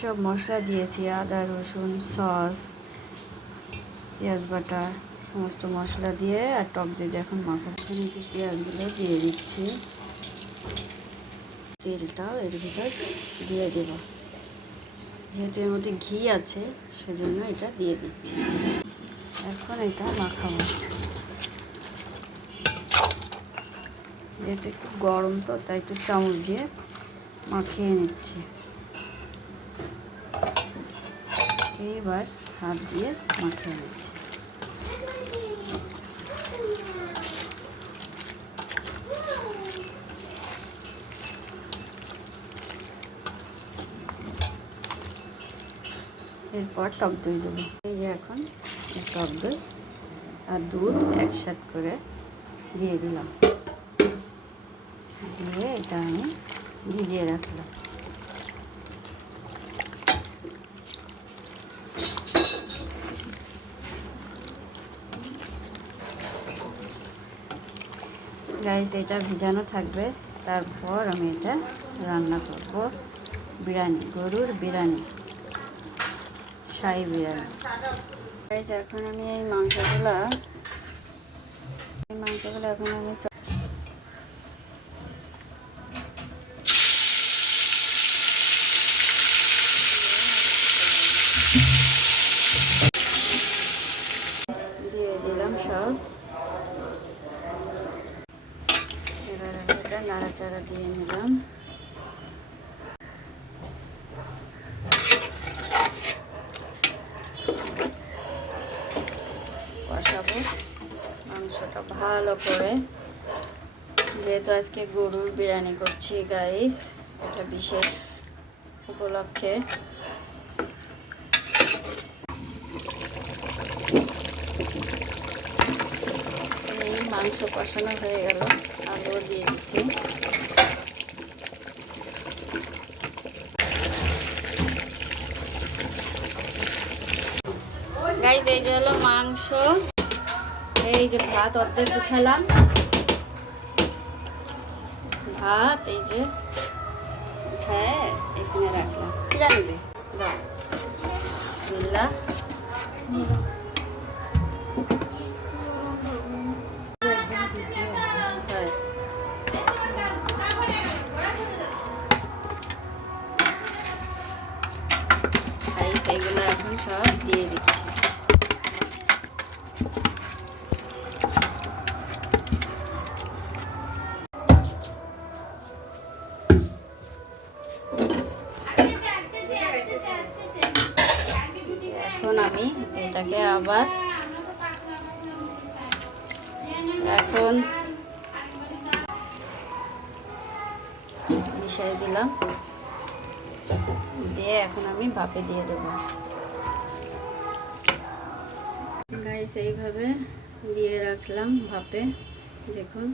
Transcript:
সব মশলা দিয়েছি, আদা রসুন সস পেঁয়াজ বাটা সমস্ত মশলা দিয়ে আর টক দিয়ে এখন মাখানো। পেঁয়াজগুলো দিয়ে দিচ্ছি, তেলটাও এর ভিতর দিয়ে দেব, যেহেতু এর মধ্যে ঘি আছে সেজন্য এটা দিয়ে দিচ্ছি। এখন এটা মাখাবো, যেহেতু একটু গরম তো তাই একটু চামচ দিয়ে মাখিয়ে নিচ্ছি। এইবার হাত দিয়ে মাখিয়ে নিচ্ছি। এরপর টক দই দেবো। এই যে এখন টক দই আর দুধ একসাথে করে দিয়ে দিলাম, দিয়ে এটা আমি ভিজিয়ে রাখলাম। রাইস এটা ভিজানো থাকবে, তারপর আমি এটা রান্না করব বিরিয়ানি, গরুর বিরিয়ানি, শাহী বিরিয়ানি। রাইস এখন আমি এই মাংসগুলো এখন আমি দিয়ে দিলাম সব। এবার আমি এটা নাড়াচাড়া দিয়ে নিলাম। কষাবো মাংসটা ভালো করে, যেহেতু আজকে গরুর বিরিয়ানি করছি গাইস, এটা বিশেষ উপলক্ষে। এই মাংস কষানো হয়ে গেল, আলু দিয়ে দিছি। গাইস এই যে হলো মাংস, এই যে ভাত অর্ধেক উঠালাম, ভাত এই যে উঠায় এখানে রাখলাম। কি রাখবে দাও, বিসমিল্লাহ। এইগুলো এখন সব দিয়ে দিচ্ছি। এখন আমি এটাকে আবার এখন মিশিয়ে দিলাম, দিয়ে এখন আমি ভাপে দিয়ে দেবো। গাইস এইভাবে দিয়ে রাখলাম ভাপে, দেখুন।